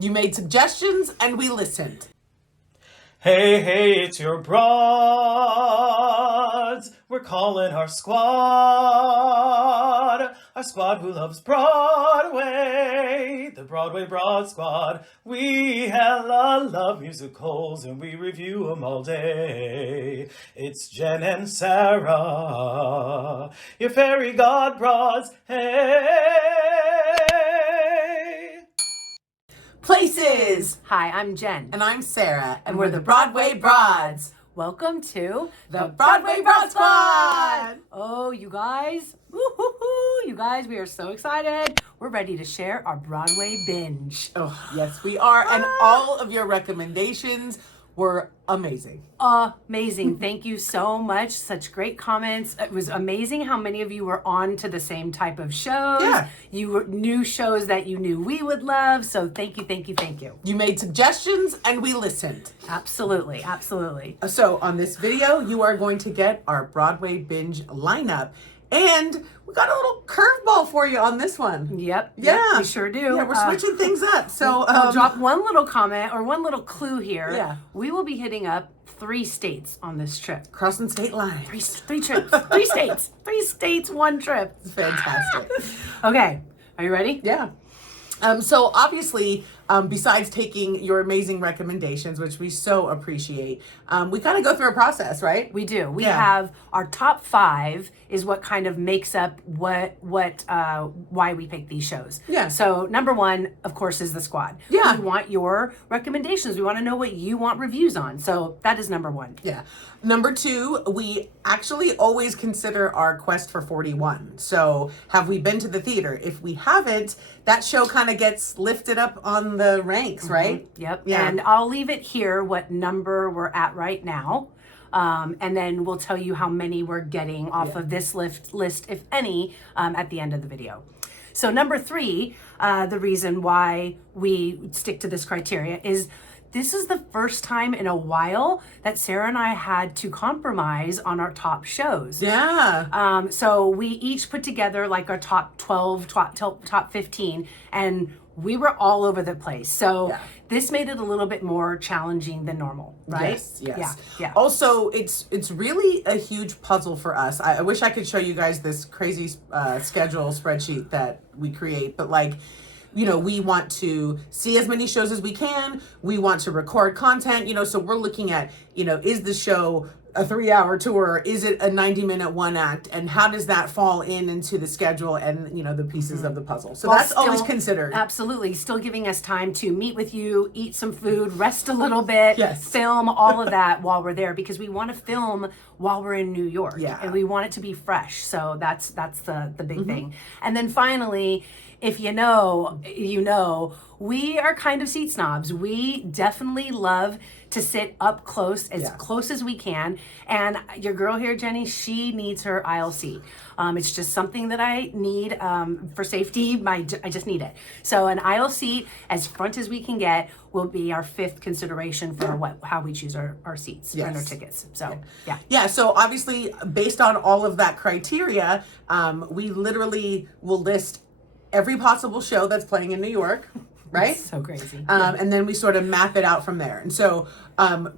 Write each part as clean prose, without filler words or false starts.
You made suggestions and we listened. Hey, hey, it's your broads. We're calling our squad who loves Broadway, the Broadway Broad Squad. We hella love musicals and we review them all day. It's Jen and Sarah, your fairy god broads. Hey! Places. Hi, I'm Jen. And I'm Sarah. And we're the Broadway Broads. Welcome to the Broadway Broad Squad. Oh, you guys. Woo-hoo-hoo. You guys, we are so excited. We're ready to share our Broadway binge. Oh, yes, we are. And all of your recommendations were amazing. Amazing. Thank you so much. Such great comments. It was amazing how many of you were on to the same type of shows. Yeah. You knew shows that you knew we would love. So thank you, thank you, thank you. You made suggestions and we listened. Absolutely, absolutely. So on this video, you are going to get our Broadway binge lineup. And we got a little curveball for you on this one. Yep. Yeah. Yep, we sure do. Yeah, we're switching things up. So I'll drop one little comment or one little clue here. Yeah. We will be hitting up 3 states on this trip. crossing state lines. Three trips. 3 states. 3 states, 1 trip. It's fantastic. Okay. Are you ready? Yeah. So obviously, besides taking your amazing recommendations, which we so appreciate, we kind of go through a process, right? We do. We Yeah. have our top 5 is what kind of makes up why we pick these shows. Yeah. So number 1, of course, is the squad. Yeah. We want your recommendations. We want to know what you want reviews on. So that is number 1. Yeah. Number 2, we actually always consider our Quest for 41. So have we been to the theater? If we haven't, that show kind of gets lifted up on the ranks, right? Yep. Yeah. And I'll leave it here what number we're at right now. And then we'll tell you how many we're getting off of this list, if any, at the end of the video. So number 3, the reason why we stick to this criteria is this is the first time in a while that Sarah and I had to compromise on our top shows. Yeah. So we each put together like our top 12, top 15, and we were all over the place. So this made it a little bit more challenging than normal, right? Yes, yes. Yeah. Also, it's really a huge puzzle for us. I wish I could show you guys this crazy schedule spreadsheet that we create, but like, you know, we want to see as many shows as we can. We want to record content, you know, so we're looking at, you know, is the show a 3-hour tour? Is it a 90-minute one act? And how does that fall into the schedule and, you know, the pieces of the puzzle? So that's always considered. Absolutely. Still giving us time to meet with you, eat some food, rest a little bit, Yes. film all of that while we're there, because we want to film while we're in New York. Yeah. And we want it to be fresh. So that's the big thing. And then finally, if you know, we are kind of seat snobs. We definitely love to sit up close as we can. And your girl here, Jenny, she needs her aisle seat. It's just something that I need for safety. I just need it. So an aisle seat as front as we can get will be our 5th consideration for how we choose our seats and our tickets. So Yeah, so obviously based on all of that criteria, we literally will list every possible show that's playing in New York, right? So crazy. And then we sort of map it out from there. And so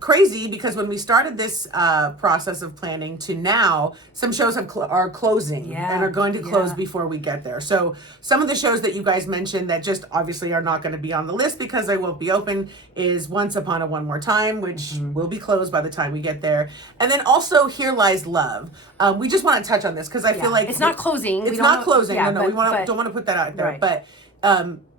crazy, because when we started this process of planning to now, some shows are closing and are going to close before we get there. So some of the shows that you guys mentioned that just obviously are not going to be on the list because they won't be open is Once Upon a One More Time, which will be closed by the time we get there. And then also Here Lies Love. We just want to touch on this because I feel like it's not closing. It's not closing. No, we don't want to put that out there. Right. But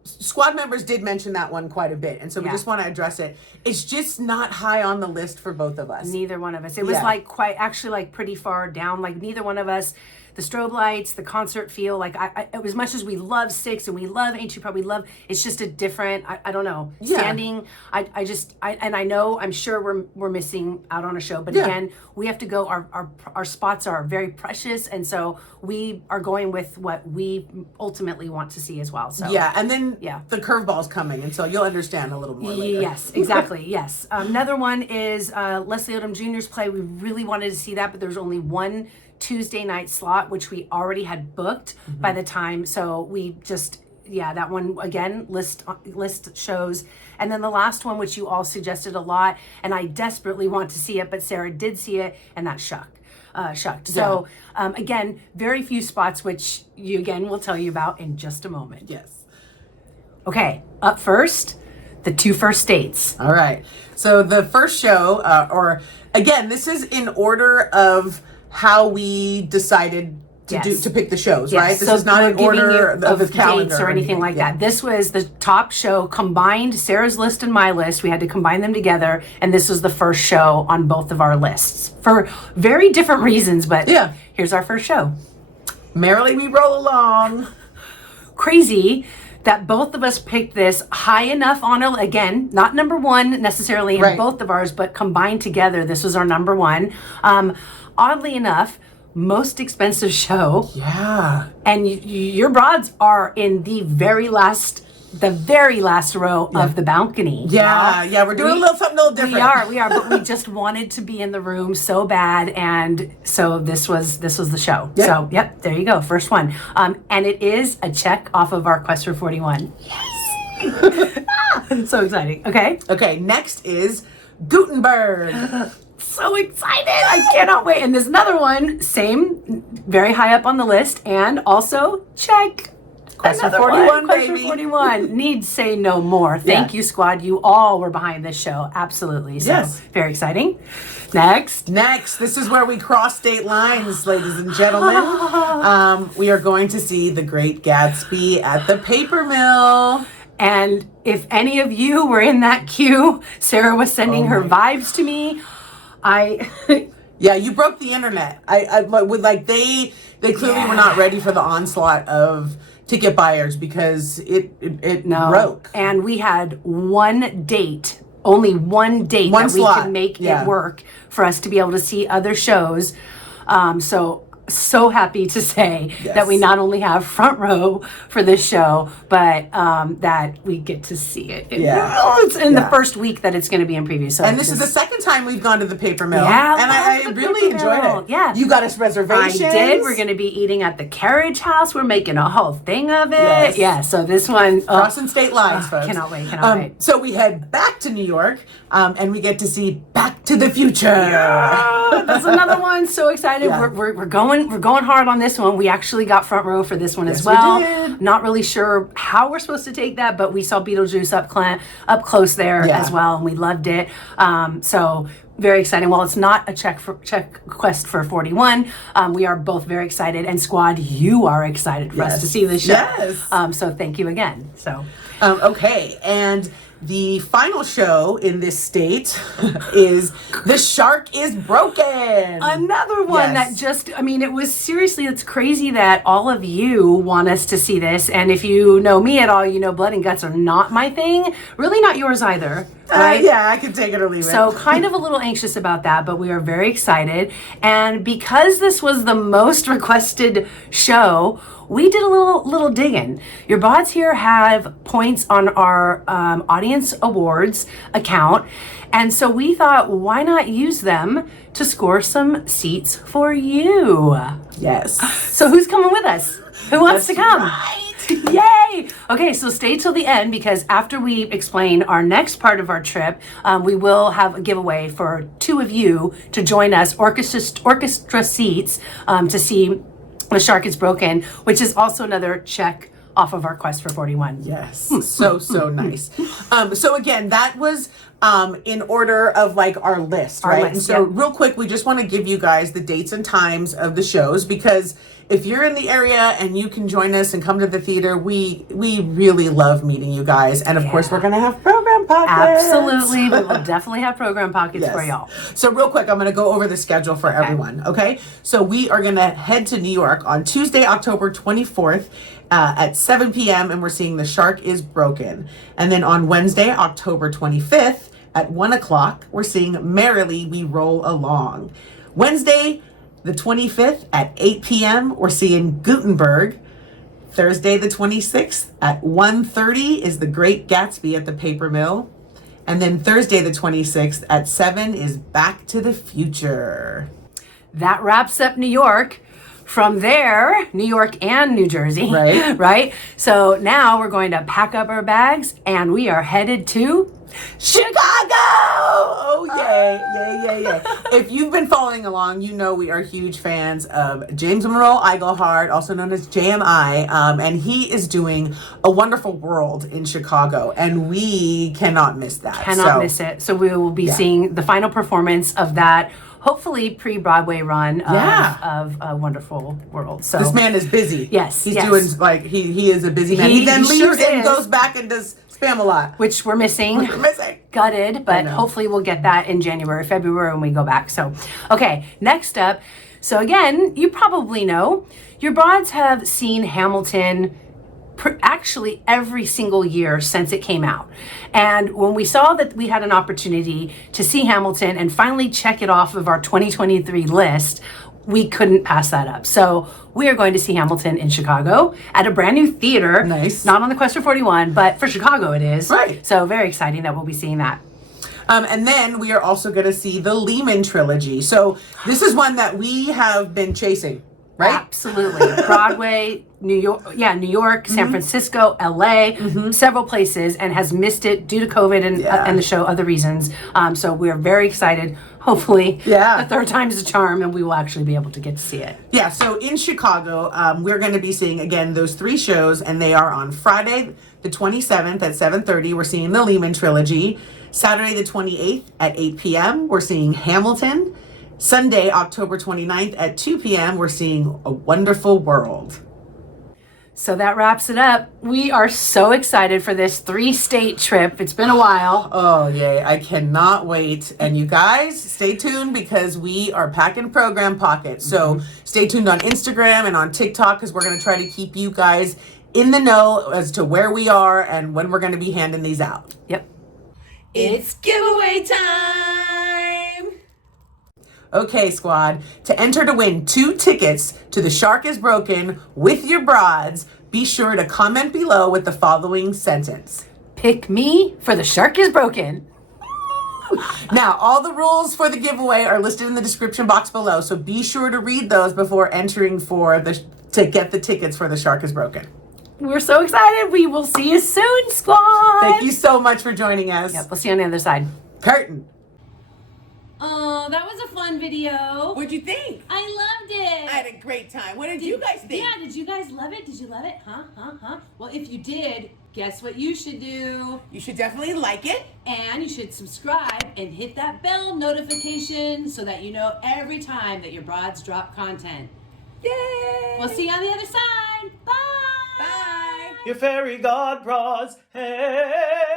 squad members did mention that one quite a bit, and so we just want to address it. It's just not high on the list for both of us. Neither one of us. It was like pretty far down. Like neither one of us. The strobe lights, the concert feel, like as much as we love Six and we love Ancient Pub, we love, it's just a different, I don't know, standing, I know, I'm sure we're missing out on a show, but again, we have to go, our spots are very precious, and so we are going with what we ultimately want to see as well. So and then the curveball's coming, and so you'll understand a little more later. Yes, exactly, yes. Another one is Leslie Odom Jr.'s play. We really wanted to see that, but there's only one Tuesday night slot, which we already had booked by the time, so we just that one again, list shows. And then the last one, which you all suggested a lot, and I desperately want to see it, but Sarah did see it, and that's Shucked. So again, very few spots, which you again will tell you about in just a moment. Yes. Okay, up first, the 2 first dates. All right. So the first show, or again, this is in order of how we decided to pick the shows, right? This is not in order of the calendar dates or anything like that. This was the top show, combined Sarah's list and my list. We had to combine them together, and this was the first show on both of our lists for very different reasons, but here's our first show. Merrily We Roll Along. Crazy that both of us picked this high enough on our, again, not number one necessarily in both of ours, but combined together, this was our number one. Oddly enough, most expensive show. Yeah. And your broads are in the very last row of the balcony. Yeah, we're doing something a little different. We are, but we just wanted to be in the room so bad, and so this was the show. Yep. So, there you go, first one. And it is a check off of our Quest for 41. Yes! So exciting. Okay, next is Gutenberg. So excited! I cannot wait. And there's another one, same, very high up on the list, and also check. Quest for 41, Quest baby. for 41. Need say no more. Thank you, squad. You all were behind this show. Absolutely. So, very exciting. Next, this is where we cross state lines, ladies and gentlemen. We are going to see The Great Gatsby at the Paper Mill. And if any of you were in that queue, Sarah was sending her vibes to me. Yeah, you broke the internet. They clearly were not ready for the onslaught of ticket buyers because it broke. And we had only one date that we could make it work for us to be able to see other shows. So happy to say that we not only have front row for this show, but that we get to see it. It's in the first week that it's going to be in preview. So and this is the second time we've gone to the Paper Mill. Yeah, and I really enjoyed it. Yeah. You got us reservations. I did. We're going to be eating at the Carriage House. We're making a whole thing of it. Yes. Yeah, so this one... Crossing state lines, folks. Cannot wait. So we head back to New York, and we get to see Back to the Future. Yeah, that's another one. So excited. Yeah. We're going hard on this one. We actually got front row for this one as well. We did. Not really sure how we're supposed to take that, but we saw Beetlejuice up close there as well, and we loved it. So very exciting. Well, it's not a check Quest for 41. We are both very excited, and squad, you are excited for us to see this show. Yes. So thank you again. So okay, and the final show in this state is The Shark is Broken. Another one that it's crazy that all of you want us to see this. And if you know me at all, you know blood and guts are not my thing. Really not yours either. Right? I can take it or leave it. So kind of a little anxious about that, but we are very excited. And because this was the most requested show, we did a little digging. Your bots here have points on our audience awards account. And so we thought, why not use them to score some seats for you? Yes. So who's coming with us? Who wants to come? Right. Yay! Okay, so stay till the end, because after we explain our next part of our trip, we will have a giveaway for 2 of you to join us, orchestra seats, to see The Shark is Broken, which is also another check off of our Quest for 41. Yes. So nice. So again, that was in order of our list, right? And so real quick, we just want to give you guys the dates and times of the shows, because if you're in the area and you can join us and come to the theater, we really love meeting you guys. And of course, we're going to have program pockets. Absolutely. We will definitely have program pockets for y'all. So real quick, I'm going to go over the schedule for everyone. Okay. So we are going to head to New York on Tuesday, October 24th at 7 p.m. and we're seeing The Shark is Broken. And then on Wednesday, October 25th at 1 o'clock, we're seeing Merrily We Roll Along. Wednesday, the 25th at 8 p.m., we're seeing Gutenberg. Thursday, the 26th at 1:30 is The Great Gatsby at the Paper Mill. And then Thursday, the 26th at 7 is Back to the Future. That wraps up New York. from there, New York and New Jersey. Right. Right? So now we're going to pack up our bags and we are headed to Chicago! Oh, yay. If you've been following along, you know we are huge fans of James Monroe Iglehart, also known as JMI, and he is doing a wonderful world in Chicago, and we cannot miss that. Cannot miss it. So we will be seeing the final performance of that, hopefully pre-Broadway run of A Wonderful World. So this man is busy. Yes, He's doing, like, he is a busy man. He then leaves sure and goes back and does Spam-A-Lot. Which we're missing. Gutted, but hopefully we'll get that in January, February when we go back. So, okay, next up. So again, you probably know, your broads have seen Hamilton actually every single year since it came out. And when we saw that we had an opportunity to see Hamilton and finally check it off of our 2023 list, we couldn't pass that up. So we are going to see Hamilton in Chicago at a brand new theater. Nice. Not on the Quest for 41, but for Chicago it is. Right. So very exciting that we'll be seeing that. And then we are also going to see the Lehman trilogy. So this is one that we have been chasing, right? Absolutely. Broadway, New York, San Francisco, LA, several places, and has missed it due to COVID and the show, other reasons. So we're very excited. Hopefully, the third time's a charm, and we will actually be able to get to see it. Yeah, so in Chicago, we're going to be seeing, again, those 3 shows, and they are on Friday, the 27th at 7:30. We're seeing the Lehman trilogy. Saturday, the 28th at 8 p.m., we're seeing Hamilton. Sunday, October 29th at 2 p.m., we're seeing A Wonderful World. So that wraps it up. We are so excited for this 3-state trip. It's been a while. Oh, yay. I cannot wait. And you guys, stay tuned because we are packing program pockets. So stay tuned on Instagram and on TikTok because we're going to try to keep you guys in the know as to where we are and when we're going to be handing these out. Yep. It's giveaway time! Okay, squad. To enter to win 2 tickets to The Shark is Broken with your broads, be sure to comment below with the following sentence. Pick me for The Shark is Broken. Now, all the rules for the giveaway are listed in the description box below, so be sure to read those before entering to get the tickets for The Shark is Broken. We're so excited. We will see you soon, squad. Thank you so much for joining us. Yep, we'll see you on the other side. Curtain. Oh, that was a fun video. What'd you think? I loved it. I had a great time. What did you guys think? Yeah, did you guys love it? Did you love it? Huh? Well, if you did, guess what you should do? You should definitely like it. And you should subscribe and hit that bell notification so that you know every time that your broads drop content. Yay! We'll see you on the other side. Bye! Bye! Your fairy god bras, hey.